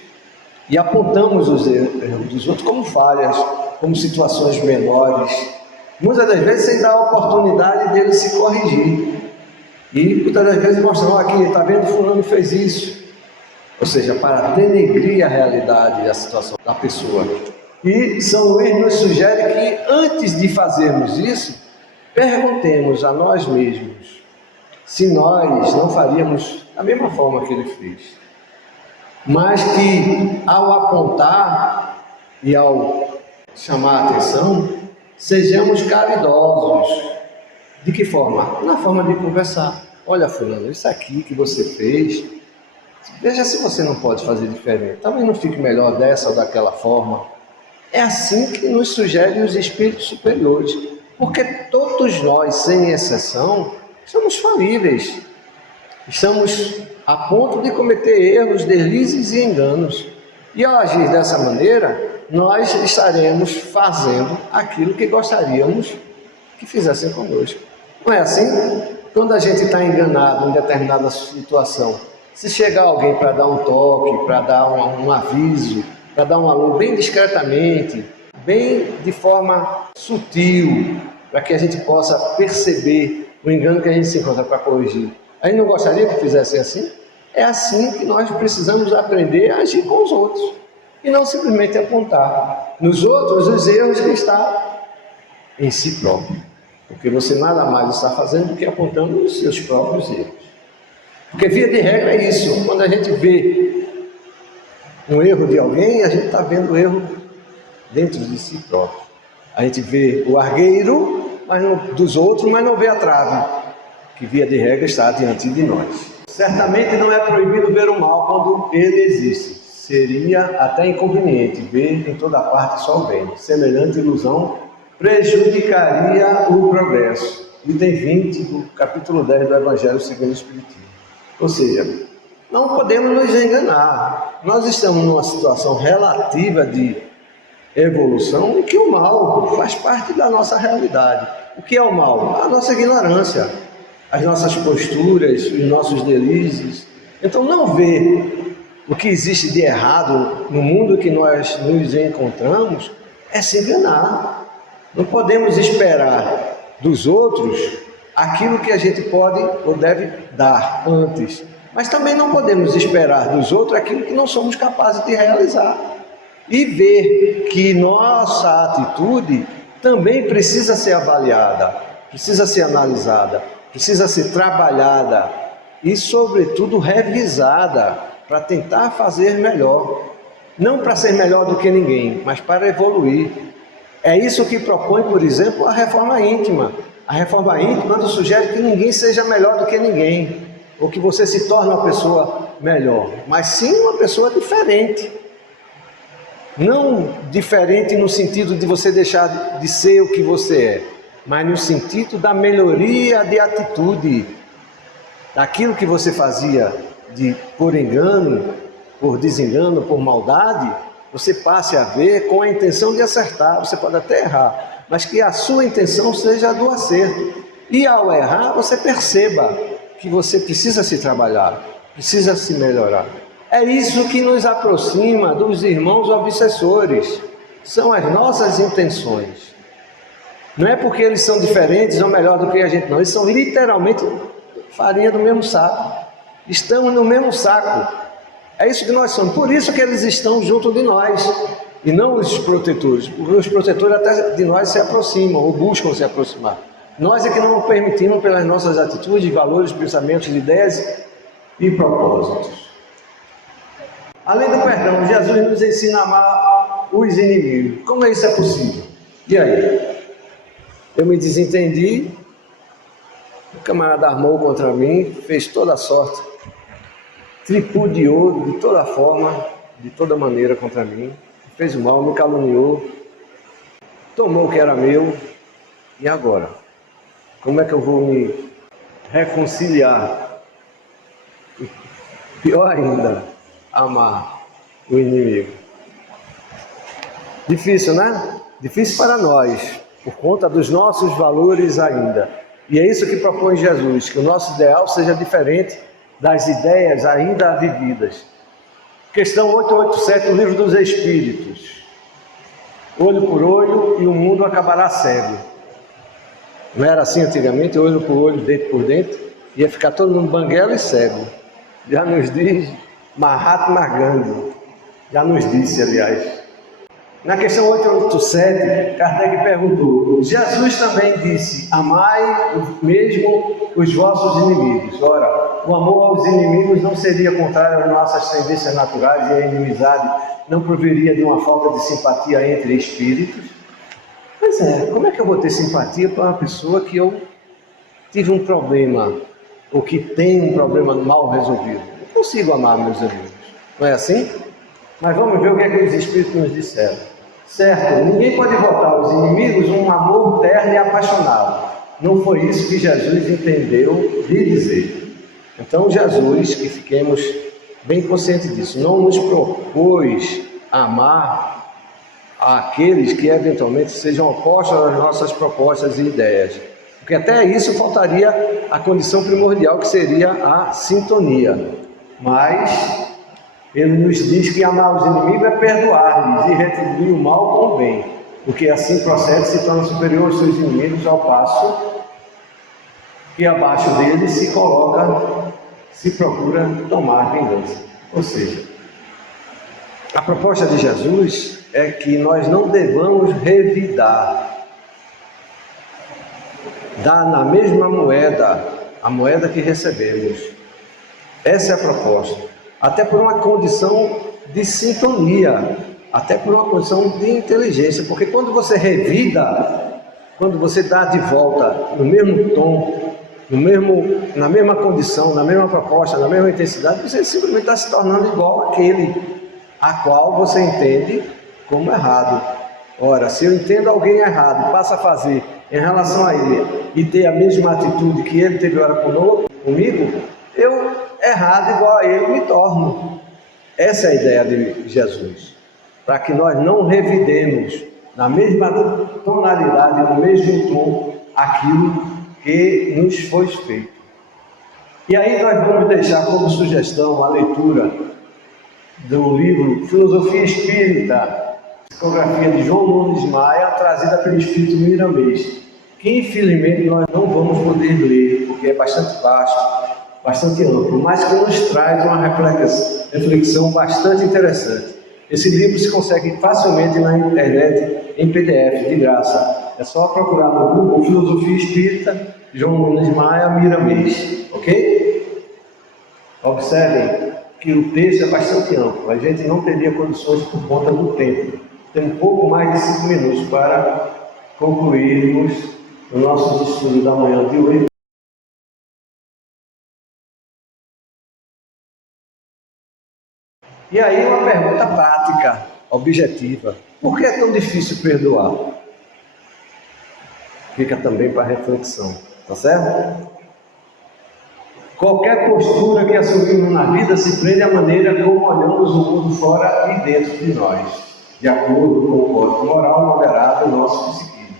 e apontamos os erros dos outros como falhas, como situações menores, muitas das vezes sem dar a oportunidade dele se corrigir. E muitas das vezes mostram: aqui, está vendo, fulano fez isso. Ou seja, para denegrir a realidade e a situação da pessoa. E São Luís nos sugere que, antes de fazermos isso, perguntemos a nós mesmos se nós não faríamos da mesma forma que ele fez. Mas que, ao apontar e ao chamar a atenção, sejamos caridosos. De que forma? Na forma de conversar. Olha, fulano, isso aqui que você fez, veja se você não pode fazer diferente. Talvez não fique melhor dessa ou daquela forma. É assim que nos sugerem os espíritos superiores, porque todos nós, sem exceção, somos falíveis. Estamos a ponto de cometer erros, deslizes e enganos. E ao agir dessa maneira, nós estaremos fazendo aquilo que gostaríamos que fizessem conosco. Não é assim? Quando a gente está enganado em determinada situação, se chegar alguém para dar um toque, para dar um aviso, para dar um alô bem discretamente, bem de forma sutil, para que a gente possa perceber o engano que a gente se encontra para corrigir. A gente não gostaria que fizessem assim? É assim que nós precisamos aprender a agir com os outros. E não simplesmente apontar nos outros os erros que está em si próprio. Porque você nada mais está fazendo do que apontando os seus próprios erros. Porque via de regra é isso. Quando a gente vê um erro de alguém, a gente está vendo o erro dentro de si próprio. A gente vê o argueiro dos outros, mas não vê a trave, que via de regra está diante de nós. Certamente não é proibido ver o mal quando ele existe. Seria até inconveniente ver em toda parte só o bem. Semelhante ilusão prejudicaria o progresso. Item 20 do capítulo 10 do Evangelho segundo o Espiritismo. Ou seja, não podemos nos enganar. Nós estamos numa situação relativa de evolução e que o mal faz parte da nossa realidade. O que é o mal? A nossa ignorância, as nossas posturas, os nossos delírios. Então não ver o que existe de errado no mundo que nós nos encontramos é se enganar. Não podemos esperar dos outros aquilo que a gente pode ou deve dar antes, mas também não podemos esperar dos outros aquilo que não somos capazes de realizar. E ver que nossa atitude também precisa ser avaliada, precisa ser analisada, precisa ser trabalhada e, sobretudo, revisada para tentar fazer melhor. Não para ser melhor do que ninguém, mas para evoluir. É isso que propõe, por exemplo, a reforma íntima. A reforma íntima nos sugere que ninguém seja melhor do que ninguém, ou que você se torne uma pessoa melhor, mas sim uma pessoa diferente. Não diferente no sentido de você deixar de ser o que você é, mas no sentido da melhoria de atitude. Daquilo que você fazia por engano, por desengano, por maldade, você passe a ver com a intenção de acertar. Você pode até errar, mas que a sua intenção seja a do acerto. E ao errar, você perceba que você precisa se trabalhar, precisa se melhorar. É isso que nos aproxima dos irmãos obsessores. São as nossas intenções. Não é porque eles são diferentes ou melhor do que a gente, não. Eles são literalmente farinha do mesmo saco. Estamos no mesmo saco. É isso que nós somos. Por isso que eles estão junto de nós. E não os protetores. Porque os protetores até de nós se aproximam ou buscam se aproximar. Nós é que não permitimos pelas nossas atitudes, valores, pensamentos, ideias e propósitos. Além do perdão, Jesus nos ensina a amar os inimigos. Como isso é possível? E aí? Eu me desentendi, o camarada armou contra mim, fez toda a sorte, tripudiou de toda forma, de toda maneira contra mim, fez o mal, me caluniou, tomou o que era meu, e agora? Como é que eu vou me reconciliar? Pior ainda, amar o inimigo. Difícil, né? Difícil para nós, por conta dos nossos valores ainda. E é isso que propõe Jesus, que o nosso ideal seja diferente das ideias ainda vividas. Questão 887 do Livro dos Espíritos. Olho por olho e o mundo acabará cego. Não era assim antigamente, olho por olho, dente por dente? Ia ficar todo mundo banguela e cego. Já nos diz Mahatma Gandhi, já nos disse, aliás. Na questão 887, Kardec perguntou: Jesus também disse, amai mesmo os vossos inimigos. Ora, o amor aos inimigos não seria contrário às nossas tendências naturais e a inimizade não proviria de uma falta de simpatia entre espíritos? Pois é, como é que eu vou ter simpatia para uma pessoa que eu tive um problema, ou que tem um problema mal resolvido? Eu consigo amar meus amigos, não é assim? Mas vamos ver o que é que os espíritos nos disseram. Certo, ninguém pode votar aos inimigos um amor terno e apaixonado. Não foi isso que Jesus entendeu de dizer. Então Jesus, que fiquemos bem conscientes disso, não nos propôs amar àqueles que eventualmente sejam opostos às nossas propostas e ideias. Porque até isso faltaria a condição primordial, que seria a sintonia. Mas ele nos diz que amar os inimigos é perdoar-lhes e retribuir o mal com o bem, porque assim procede, se torna superior aos seus inimigos, ao passo que abaixo deles se coloca, se procura tomar vingança. Ou seja, a proposta de Jesus é que nós não devamos revidar, dar na mesma moeda, a moeda que recebemos. Essa é a proposta. Até por uma condição de sintonia, até por uma condição de inteligência, porque quando você revida, quando você dá de volta no mesmo tom, na mesma condição, na mesma proposta, na mesma intensidade, você simplesmente está se tornando igual àquele a qual você entende como errado. Ora, se eu entendo alguém errado, passo a fazer em relação a ele e ter a mesma atitude que ele teve agora comigo, eu, errado igual a ele, me torno. Essa é a ideia de Jesus, para que nós não revidemos na mesma tonalidade, no mesmo tom, aquilo que nos foi feito. E aí nós vamos deixar como sugestão a leitura do livro Filosofia Espírita, psicografia de João Nunes Maia, trazida pelo Espírito Miramês, que infelizmente nós não vamos poder ler, porque é bastante vasto, bastante amplo, mas que nos traz uma reflexão bastante interessante. Esse livro se consegue facilmente na internet, em PDF, de graça. É só procurar no Google Filosofia Espírita, João Nunes Maia, Miramês, ok? Observem que o texto é bastante amplo, a gente não teria condições por conta do tempo. Tem um pouco mais de 5 minutos para concluirmos os nossos estudos da manhã de hoje. E aí uma pergunta prática, objetiva. Por que é tão difícil perdoar? Fica também para reflexão, tá certo? Qualquer postura que assumimos na vida se prende à maneira como olhamos o mundo fora e dentro de nós, de acordo com o código moral moderado do nosso psiquismo.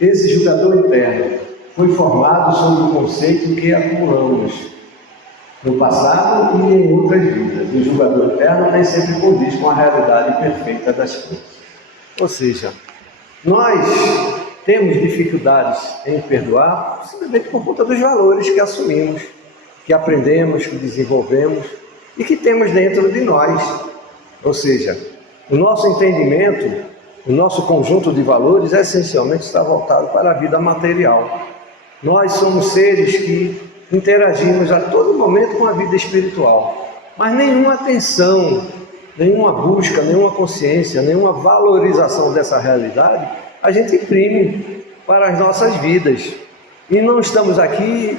Esse julgador interno foi formado sob o conceito que acumulamos no passado e em outras vidas. O julgador interno nem sempre condiz com a realidade perfeita das coisas. Ou seja, nós temos dificuldades em perdoar simplesmente por conta dos valores que assumimos, que aprendemos, que desenvolvemos e que temos dentro de nós. Ou seja, o nosso entendimento, o nosso conjunto de valores essencialmente está voltado para a vida material. Nós somos seres que interagimos a todo momento com a vida espiritual, mas nenhuma atenção, nenhuma busca, nenhuma consciência, nenhuma valorização dessa realidade a gente imprime para as nossas vidas. E não estamos aqui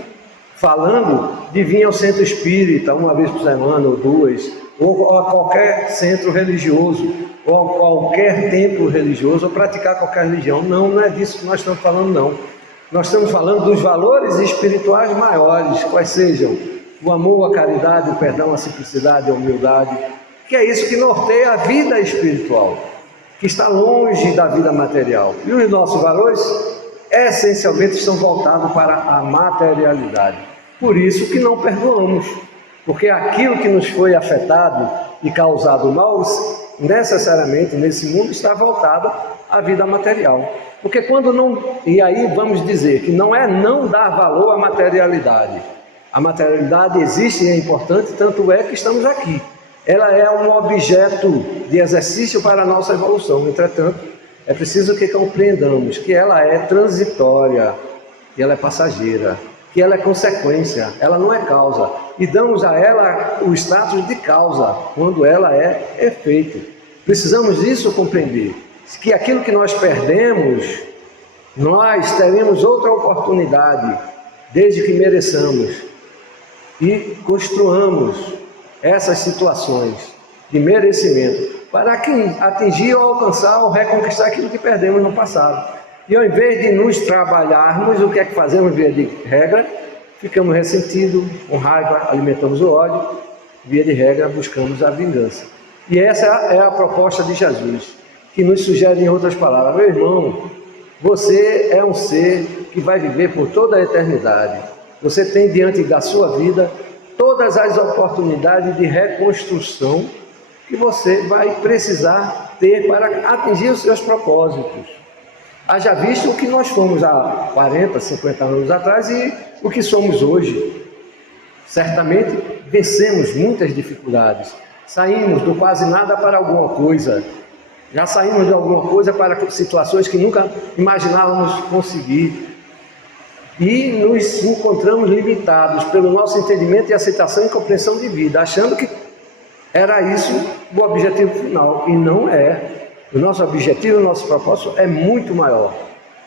falando de vir ao centro espírita uma vez por semana ou duas, ou a qualquer centro religioso, ou a qualquer templo religioso, ou praticar qualquer religião. Não, não é disso que nós estamos falando, não. Nós estamos falando dos valores espirituais maiores, quais sejam o amor, a caridade, o perdão, a simplicidade, a humildade, que é isso que norteia a vida espiritual, que está longe da vida material. E os nossos valores essencialmente estão voltados para a materialidade. Por isso que não perdoamos, porque aquilo que nos foi afetado e causado mal, necessariamente nesse mundo está voltado à vida material. Porque quando não, e aí vamos dizer que não é não dar valor à materialidade. A materialidade existe e é importante, tanto é que estamos aqui. Ela é um objeto de exercício para a nossa evolução. Entretanto, é preciso que compreendamos que ela é transitória, que ela é passageira, que ela é consequência, ela não é causa. E damos a ela o status de causa, quando ela é efeito. Precisamos disso compreender, que aquilo que nós perdemos, nós teremos outra oportunidade, desde que mereçamos, e construamos essas situações de merecimento, para atingir ou alcançar ou reconquistar aquilo que perdemos no passado. E ao invés de nos trabalharmos, o que é que fazemos via de regra? Ficamos ressentidos, com raiva, alimentamos o ódio, via de regra buscamos a vingança. E essa é a proposta de Jesus, que nos sugere em outras palavras: meu irmão, você é um ser que vai viver por toda a eternidade. Você tem diante da sua vida todas as oportunidades de reconstrução que você vai precisar ter para atingir os seus propósitos. Haja visto o que nós fomos há 40, 50 anos atrás e o que somos hoje. Certamente vencemos muitas dificuldades, saímos do quase nada para alguma coisa, já saímos de alguma coisa para situações que nunca imaginávamos conseguir. E nos encontramos limitados pelo nosso entendimento e aceitação e compreensão de vida, achando que era isso o objetivo final, e não é. O nosso objetivo, o nosso propósito é muito maior.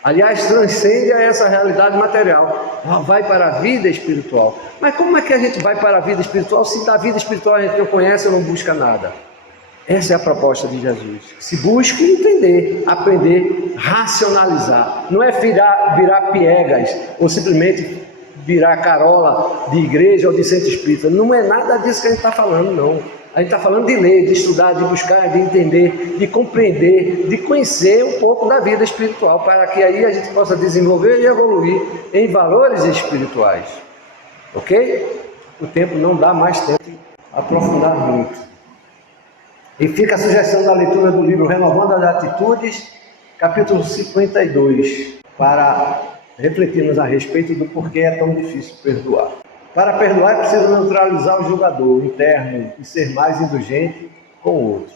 Aliás, transcende a essa realidade material. Vai para a vida espiritual. Mas como é que a gente vai para a vida espiritual se da vida espiritual a gente não conhece ou não busca nada? Essa é a proposta de Jesus. Se busque entender, aprender, racionalizar. Não é virar piegas ou simplesmente virar carola de igreja ou de centro espírita. Não é nada disso que a gente está falando, não. A gente está falando de ler, de estudar, de buscar, de entender, de compreender, de conhecer um pouco da vida espiritual, para que aí a gente possa desenvolver e evoluir em valores espirituais. Ok? O tempo não dá mais tempo de aprofundar muito. E fica a sugestão da leitura do livro Renovando as Atitudes, capítulo 52, para refletirmos a respeito do porquê é tão difícil perdoar. Para perdoar é preciso neutralizar o julgador interno e ser mais indulgente com o outro.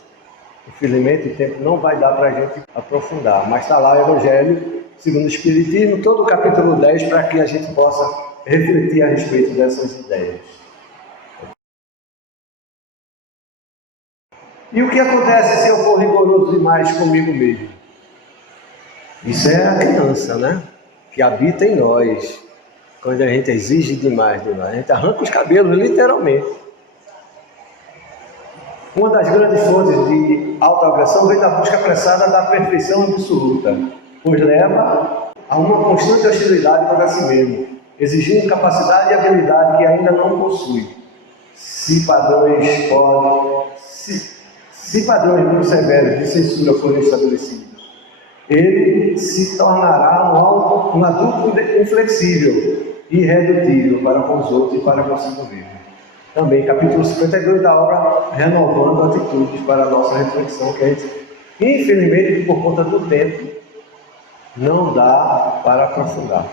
Infelizmente o tempo não vai dar para a gente aprofundar, mas está lá o Evangelho segundo o Espiritismo, todo o capítulo 10, para que a gente possa refletir a respeito dessas ideias. E o que acontece se eu for rigoroso demais comigo mesmo? Isso é a criança, né? Que habita em nós. Quando a gente exige demais de nós, a gente arranca os cabelos, literalmente. Uma das grandes fontes de autoagressão vem da busca apressada da perfeição absoluta, pois leva a uma constante hostilidade contra si mesmo, exigindo capacidade e habilidade que ainda não possui. Se padrões muito severos de censura forem estabelecidos, ele se tornará um adulto inflexível e irredutível para com os outros e para consigo mesmo. Também, capítulo 52 da obra Renovando Atitudes, para a nossa reflexão, que a gente, infelizmente, por conta do tempo, não dá para aprofundar.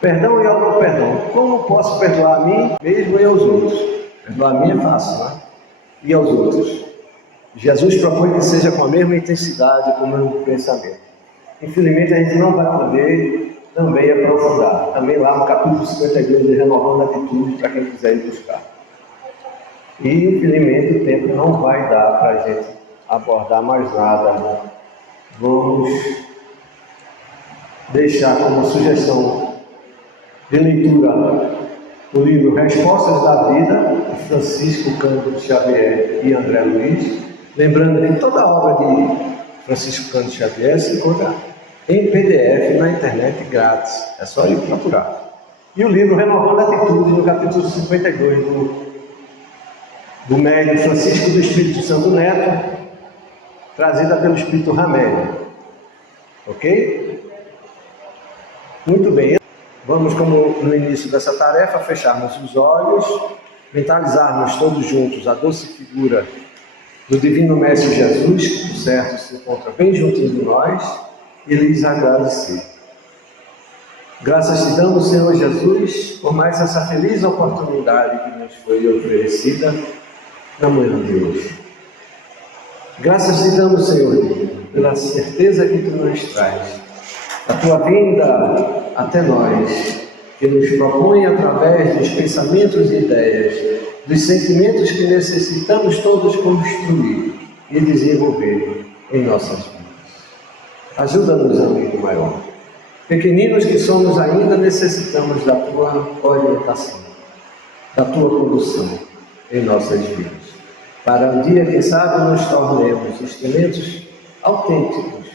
Perdão e auto-perdão. Como posso perdoar a mim mesmo e aos outros? Perdoar a mim é fácil, né? E aos outros? Jesus propõe que seja com a mesma intensidade, com o mesmo pensamento. Infelizmente, a gente não vai poder também aprofundar. Também lá no capítulo 52 de Renovando Atitudes, para quem quiser ir buscar. E, infelizmente, o tempo não vai dar para a gente abordar mais nada. Vamos deixar como sugestão de leitura o livro Respostas da Vida, de Francisco Cândido Xavier e André Luiz. Lembrando que toda a obra de Francisco Cândido Xavier se encontra em PDF na internet grátis. É só ir procurar. E o livro Renovando Atitudes, no capítulo 52 do médium Francisco do Espírito Santo Neto, trazida pelo Espírito Ramelli. Ok? Muito bem. Vamos, como no início dessa tarefa, fecharmos os olhos, mentalizarmos todos juntos a doce figura do Divino Mestre Jesus, que, por certo, se encontra bem juntinho de nós, e lhes agradecer. Graças te damos, Senhor Jesus, por mais essa feliz oportunidade que nos foi oferecida na manhã de hoje. Graças te damos, Senhor, pela certeza que tu nos traz, a tua vinda até nós, que nos propõe através dos pensamentos e ideias, dos sentimentos que necessitamos todos construir e desenvolver em nossas vidas. Ajuda-nos, amigo maior. Pequeninos que somos ainda, necessitamos da tua orientação, da tua condução em nossas vidas, para um dia, quem sabe, nos tornemos instrumentos autênticos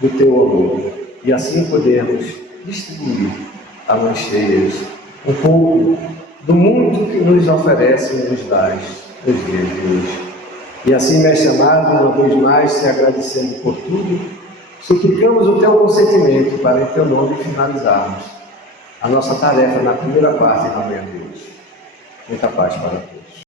do teu amor e assim podermos distribuir a mãos cheias um pouco do muito que nos oferece e nos dás nos dias de hoje. E assim, mestre amado, uma vez mais, te agradecendo por tudo, suplicamos o teu consentimento para, em teu nome, finalizarmos a nossa tarefa na primeira parte da manhã de hoje. Muita paz para todos.